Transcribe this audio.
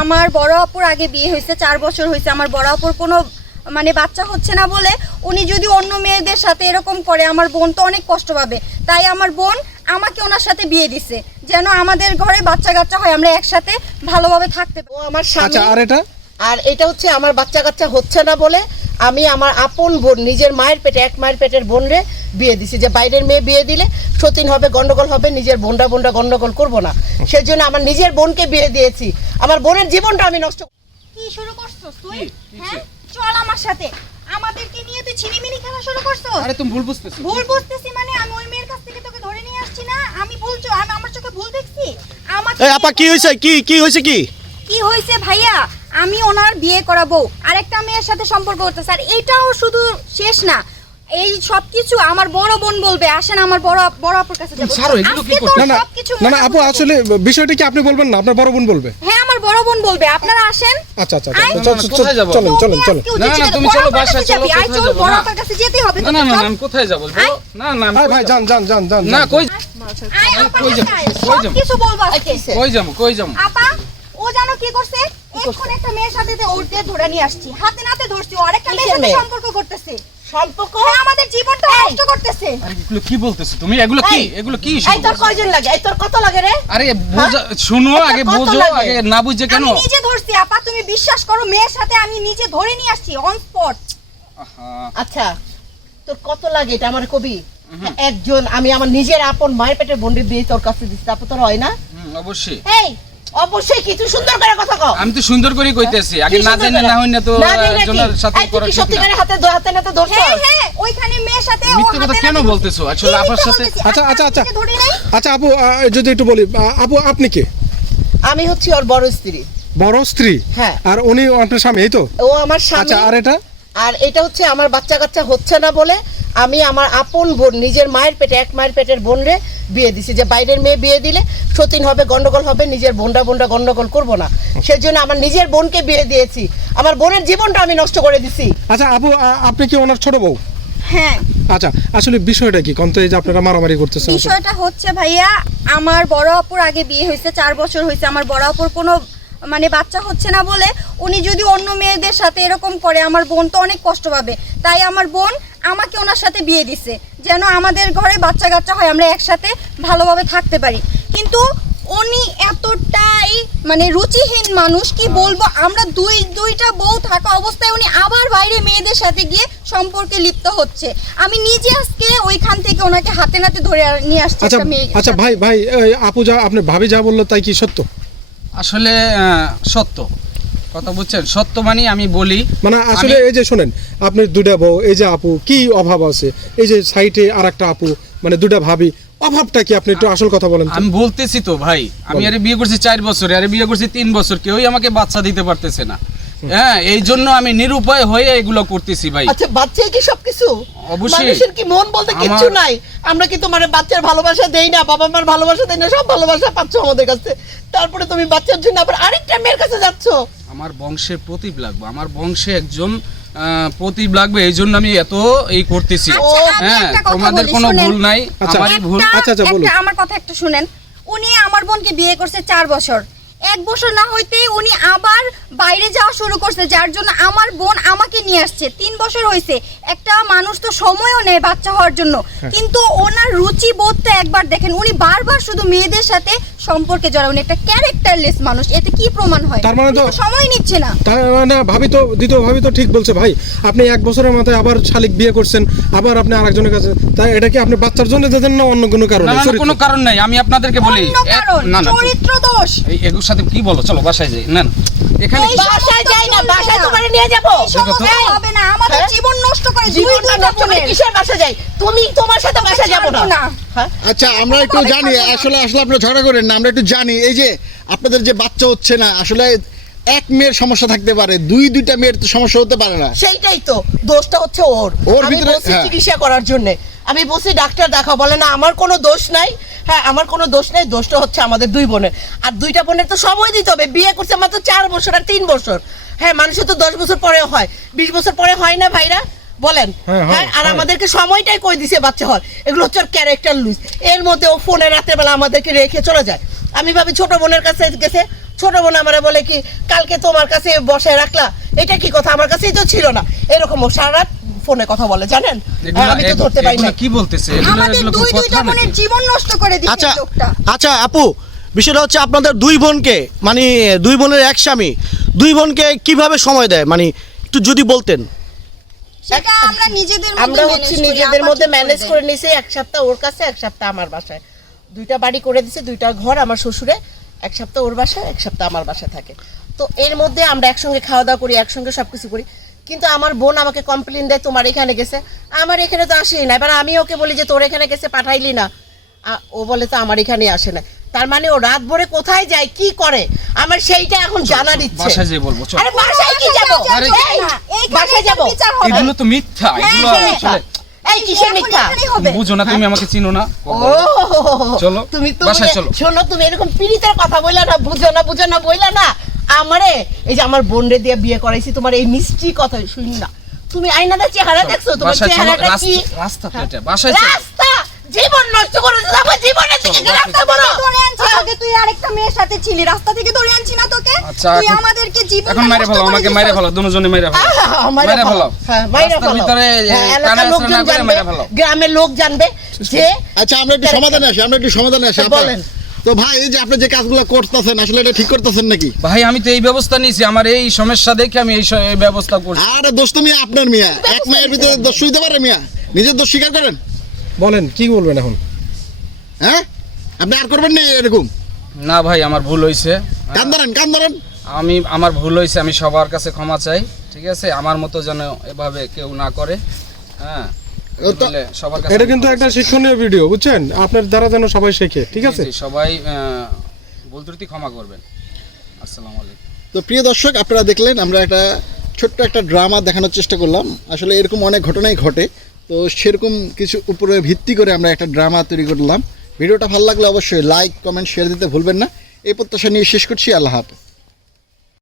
আমার বড় অপর আগে বিয়ে হয়েছে চার বছর হয়েছে আমার বড় অপর কোনো মানে বাচ্চা হচ্ছে না বলে উনি যদি অন্য মেয়েদের সাথে এরকম করে আমার বোন তো অনেক কষ্ট পাবে। তাই আমার বোন আমাকে ওনার সাথে বিয়ে দিছে যেন আমাদের ঘরে বাচ্চা কাচ্চা হয় আমরা একসাথে ভালোভাবে থাকতে ও আমার আচ্ছা আর এটা? আর এটা হচ্ছে আমার বাচ্চা কাচ্চা হচ্ছে না বলে আমি আমার আপন বোন নিজের মায়ের পেটে এক মায়ের পেটের বোন রে বিয়ে দিছি। যে বাইরের মেয়ে বিয়ে দিলে সতীন হবে গন্ডগোল হবে নিজের বোনরা বোনরা গন্ডগোল করব না। সেজন্য আমার নিজের বোনকে বিয়ে দিয়েছি। আমার বোনের জীবনটা আমি নষ্ট কি শুরু করছস তুই? হ্যাঁ? চল আমার সাথে। আমাদেরকে নিয়ে তুই ছিনিমিনি খেলা শুরু করছস? আরে তুমি ভুল বুঝতেছো। ভুল বুঝতেছি মানে আমি ওই মেয়ের কাছ থেকে তোকে ধরে নিয়ে আসছি না। আমি বলছো আমি আমার চোখে ভুল দেখছি? আমাকে এই আপা কি হয়েছে কি কি হয়েছে কি? কি হয়েছে ভাইয়া? আমি ওনার বিয়ে করাবো। আরেকটা মেয়ের সাথে সম্পর্ক করতেছে। আর এটাও শুধু শেষ না। এই সবকিছু আমার বড় বোন বলবে। আসেন আমার বড় বড় আপুর কাছে যাব। ছাড়ো, এগুলো কি না না। না আপু আসলে বিষয়টা কি আপনি বলবেন না? আপনার বড় বোন বলবে। হ্যাঁ বড় বোন বলবে আপনারা আসেন। আচ্ছা আচ্ছা। আচ্ছা, কোথায় চল- যাব? চলেন চলেন চলেন। না, না, তুমি চলো কাছে যাবি। চলো, কোথায় চল, বড় আপার কাছে যেতেই হবে। না না না আমি কোথায় যাব বলো না না ভাই ভাই যান যান যান যান না কই কই কাছে কই যাব? সবকিছু বলব আজকে। কই যাব? কই যাব? আপা ও জানো কি করছে? এখন একটা মেয়ের সাথে যে ওর দিয়ে ধরে নিয়ে আসছি হাতে নাতে ধরছি আরেকটা মেয়ের সাথে সম্পর্ক করতেছে। সম্পর্ক হ্যাঁ আমাদের জীবনটা নষ্ট করতেছে। এগুলো কি বলতেছো তুমি? এগুলো কি? এগুলো কি এই তোর কয়জন লাগে? এই তোর কত লাগে রে? আরে বোঝা শুনো আগে বোঝো আগে না বুঝে কেন? আমি নিজে ধরছি আপা তুমি বিশ্বাস করো মেয়ের সাথে আমি নিজে ধরে নিয়ে আসছি অন স্পট আচ্ছা তোর কত লাগে এটা আমার কবি? একজন আমি আমার নিজের আপন মায়ের পেটের বোনকে বিয়ে তোর কাছে দিচ্ছি তারপর তোর হয় না? অবশ্যই। এই অবশ্যই কিছু সুন্দর করে কথা কও। আমি তো সুন্দর করে কইতেছি। আগে না জানি না হই না তো না জানি না কি? একজনের সাথে করা কি ঠিক না সত্যিকারের হাতে হাতে নাতে ধরছো হ্যাঁ হ্যাঁ ওইখানে মেয়ের সাথে ও মিথ্যে কথা কেন বলতেছো? আসলে আপার সাথে- আচ্ছা, আচ্ছা, আচ্ছা। আপনাকে ধরি নাই। আচ্ছা আপু যদি একটু বলি আপু আপনি কে? আমি হচ্ছি ওর বড় স্ত্রী। বড় স্ত্রী? হ্যাঁ। আর উনি আপনার স্বামী এই তো? ও আমার স্বামী। আচ্ছা আর এটা? আর এটা হচ্ছে আমার বাচ্চা কাচ্চা হচ্ছে না বলে আমি আমার আপন বোন নিজের মায়ের পেটে এক মায়ের পেটের বোন রে বিয়ে দিছি। যে বাইরের মেয়ে বিয়ে দিলে সতীন হবে গন্ডগোল হবে নিজের বোনটা বোনটা গন্ডগোল করব না। সেজন্য আমার নিজের বোনকে বিয়ে দিয়েছি। আমার বোনের জীবনটা আমি নষ্ট করে দিছি। আচ্ছা আপু আপনি কি ওনার ছোট বউ? হ্যাঁ। আচ্ছা আসলে বিষয়টা কি? কন্ত এই যে আপনারা মারামারি করতেছেন। বিষয়টা হচ্ছে ভাইয়া আমার বড় আপুর আগে বিয়ে হয়েছে চার বছর হয়েছে। আমার বড় আপুর কোনো মানে বাচ্চা হচ্ছে না বলে উনি যদি অন্য মেয়েদের সাথে এরকম করে আমার বোন তো অনেক কষ্ট পাবে। তাই আমার বোন আমাকে ওনার সাথে বিয়ে দিছে যেন আমাদের ঘরে বাচ্চা কাচ্চা হয় আমরা একসাথে ভালোভাবে থাকতে পারি। কিন্তু উনি এতটাই মানে রুচিহীন মানুষ কি বলব? আমরা দুই দুইটা বউ থাকা অবস্থায় উনি আবার বাইরে মেয়েদের সাথে গিয়ে সম্পর্কে লিপ্ত হচ্ছে। আমি নিজে আজকে ওইখান থেকে ওনাকে হাতে নাতে ধরে নিয়ে আসছি আচ্ছা একটা মেয়ে আচ্ছা ভাই ভাই আপু যা আপনি ভাবি যা বলল তাই কি সত্য? আসলে সত্য। কথা বুঝছেন? সত্য মানে আমি বলি মানে আসলে এই যে শোনেন আপনি দুটা বউ এই যে আপু কি অভাব আছে? এই যে সাইটে আর একটা আপু মানে দুটা ভাবি অভাবটা কি আপনি একটু আসল কথা বলেন আমি বলতেছি তো ভাই আমি আরে বিয়ে করছি চার বছরে আরে বিয়ে করছি তিন বছর কেউই আমাকে বাচ্চা দিতে পারতেছে না। হ্যাঁ এই জন্য আমি নিরুপায় হয়ে এগুলো করতেছি ভাই। আচ্ছা বাচ্চাই কি সবকিছু? অবশ্যই। মানুষের কি মন বলতে কিছু নাই। আমরা কি তোমার বাচ্চার ভালোবাসা দেই না? বাবা মার ভালোবাসা দেই না? সব ভালোবাসা পাচ্ছ আমাদের কাছে। তারপরে তুমি বাচ্চার জন্য আবার আরেকটা মেয়ের কাছে যাচ্ছ। আমার বংশে প্রতীপ লাগবে। আমার বংশে একজন লাগবে এই জন্য আমি এত এই করতেছি। আচ্ছা, হ্যাঁ একটা তোমাদের কোনো ভুল নাই আচ্ছা। আমারই ভুল। আচ্ছা, আচ্ছা, বলুন। আমার কথা একটু শুনেন। উনি আমার বোনকে বিয়ে করছে চার বছর। এক বছর না হইতেই উনি আবার বাইরে যাওয়া শুরু করছে যার জন্য আমার বোন আমাকে নিয়ে আসছে। তিন বছর হয়েছে একটা মানুষ তো সময়ও নেয় বাচ্চা হওয়ার জন্য। হ্যাঁ। কিন্তু ওনার রুচি বোধটা একবার দেখেন। উনি বারবার শুধু মেয়েদের সাথে সম্পর্কে জড়াও একটা ক্যারেক্টারলেস মানুষ এতে কি প্রমাণ হয়? তার মানে তো- সময় নিচ্ছে না। তার মানে ভাবি তো দ্বিতীয় ভাবি তো ঠিক বলছে ভাই আপনি এক বছরের মাথায় আবার শালিক বিয়ে করছেন আবার আপনি আরেকজনের কাছে তাই এটা কি আপনি বাচ্চার জন্য দেন না অন্য কোনো কারণে? না? কোনো কারণ নাই। আমি আপনাদেরকে বলি না না চরিত্র দোষ। এই এগুলোর সাথে কি বলো? চলো বাসায় যাই। না না এখানে বাসায় যাই না বাসায় না। নিয়ে যাব। হবে না আমাদের হ্যাঁ? জীবন নষ্ট করে দুই। জীবনটা নষ্ট করে কিসের বাসা যাই? তুমি তোমার সাথে বাসা যাব না। হ্যাঁ? আচ্ছা আমরা একটু জানি আসলে আসলে আপনারা ঝগড়া করেন না আমরা একটু জানি। এই যে আপনাদের যে বাচ্চা হচ্ছে না আসলে এক মেয়ের সমস্যা থাকতে পারে দুই দুইটা মেয়ের সমস্যা হতে পারে না। সেইটাই তো দোষটা হচ্ছে ওর। ওর ভিতরে- হ্যাঁ। চিকিৎসা করার জন্য। আমি বলছি ডাক্তার দেখাও বলে না আমার কোনো দোষ নাই। হ্যাঁ আমার কোনো দোষ নাই দোষটা হচ্ছে আমাদের দুই বোনের। আর দুইটা বোনের তো সময় দিতে হবে। বিয়ে করছে মাত্র চার বছর আর তিন বছর। হ্যাঁ মানুষের তো দশ বছর পরেও হয়। বিশ বছর পরে হয় না ভাইরা? বলেন। হ্যাঁ, হ্যাঁ আর আমাদেরকে সময়টাই কই দিছে বাচ্চা হওয়ার? এগুলো হচ্ছে ক্যারেক্টার লুজ এর মধ্যে ও ফোনে রাতের বেলা আমাদেরকে রেখে চলে যায়। আমি ভাবি ছোট বোনের কাছে গেছে? ছোট বোন আমারে বলে কি কালকে তোমার কাছে বসায় রাখলা? এটা কি কথা? আমার কাছেই তো ছিল না। এরকম ও সারা রাত ফোনে কথা বলে জানেন? আমি তো ধরতে পারি না। কি বলতেছে? আমাদের দুই দুইটা বোনের জীবন নষ্ট করে দিচ্ছে আচ্ছা লোকটা। আচ্ছা আপু বিষয়টা হচ্ছে আপনাদের দুই বোনকে মানে দুই বোনের এক স্বামী দুই বোনকে কীভাবে সময় দেয়? মানে একটু যদি বলতেন। সেটা আমরা নিজেদের মধ্যে আমরা হচ্ছে নিজেদের মধ্যে ম্যানেজ করে নিয়েছি এক সপ্তাহ ওর কাছে এক সপ্তাহ আমার বাসায়। দুইটা বাড়ি করে দিছে দুইটা ঘর আমার শ্বশুরে এক সপ্তাহ ওর বাসায় এক সপ্তাহ আমার বাসায় থাকে। তো এর মধ্যে আমরা একসঙ্গে খাওয়া দাওয়া করি একসঙ্গে সব কিছু করি। কিন্তু আমার বোন আমাকে কমপ্লেন দেয় তোমার এখানে গেছে? আমার এখানে তো আসেই না। এবার আমি ওকে বলি যে তোর এখানে গেছে পাঠাইলি না? ও বলে তো আমার এখানে আসে না। তার মানে ও রাত ভরে কোথায় যায় কি করে? আমার সেইটা এখন জানার ইচ্ছে। বাসায় যেয়ে বলব চল। আরে বাসায় কি যাব? বাসায় যাব। এগুলো তো মিথ্যা হ্যাঁ, এগুলো হ্যাঁ, আসলে এই কিসের মিথ্যা? বুঝো না তুমি আমাকে চিনো না। ও চলো, তুমি চলো। শোনো তুমি এরকম পীড়িতের কথা বইলা না বুঝো না বুঝো না বইলা না। আমারে এই যে আমার বোনরে দিয়ে বিয়ে করাইছি তোমার এই মিষ্টি কথা শুনি না। তুমি আয়নাতে চেহারা দেখছ তোমার চেহারাটা কি? রাস্তা তো এটা বাসায় রাস্তা! জীবন নষ্ট করে আমার জীবনের থেকে রাস্তা বড় ধরে আনছি তোকে তুই আরেকটা মেয়ের সাথে ছিলি রাস্তা থেকে ধরে আনছি না তোকে? আচ্ছা, তুই আমাদেরকে জীবন এখন মাইরে ফেলো আমাকে মাইরে ফেলো দুজনে মাইরে ফেলো। মাইরা ফেলো। হ্যাঁ, মাইরা ফেলো। ভিতরে, হ্যাঁ, কানে লোকজন জানবে, গ্রামের লোক জানবে যে আচ্ছা আমরা একটু সমাধানে আসি আমরা একটু সমাধানে আসি আপা। বলেন। তো ভাই এই যে আপনি যে কাজগুলো করতেছেন আসলে এটা ঠিক করতেছেন নাকি? ভাই আমি তো এই ব্যবস্থা নিয়েছি। আমার এই সমস্যা দেখে আমি এই স- এই ব্যবস্থা করছি। আরে দোস্ত মিয়া আপনার মিয়া। এক মায়ের ভিতরে দোষ হইতে পারে মিয়া। নিজের দোষ স্বীকার করেন? বলেন কি বলবেন এখন? হ্যাঁ? আপনি আর করবেন না এরকম? না ভাই আমার ভুল হয়েছে কান ধরেন কান ধরেন। আমি আমার ভুল হয়েছে আমি সবার কাছে ক্ষমা চাই ঠিক আছে? আমার মতো যেন এভাবে কেউ না করে হ্যাঁ? এটা কিন্তু একটা শিক্ষণীয় ভিডিও বুঝছেন? আপনার দ্বারা যেন সবাই শেখে ঠিক আছে? সবাই ভুল ত্রুটি ক্ষমা করবেন। আসসালামু আলাইকুম। তো প্রিয় দর্শক আপনারা দেখলেন আমরা একটা ছোট্ট একটা ড্রামা দেখানোর চেষ্টা করলাম। আসলে এরকম অনেক ঘটনাই ঘটে তো সেরকম কিছু উপরে ভিত্তি করে আমরা একটা ড্রামা তৈরি করলাম। ভিডিওটা ভালো লাগলে অবশ্যই লাইক কমেন্ট শেয়ার দিতে ভুলবেন না। এই প্রত্যাশা নিয়ে শেষ করছি। আল্লাহ হাফেজ।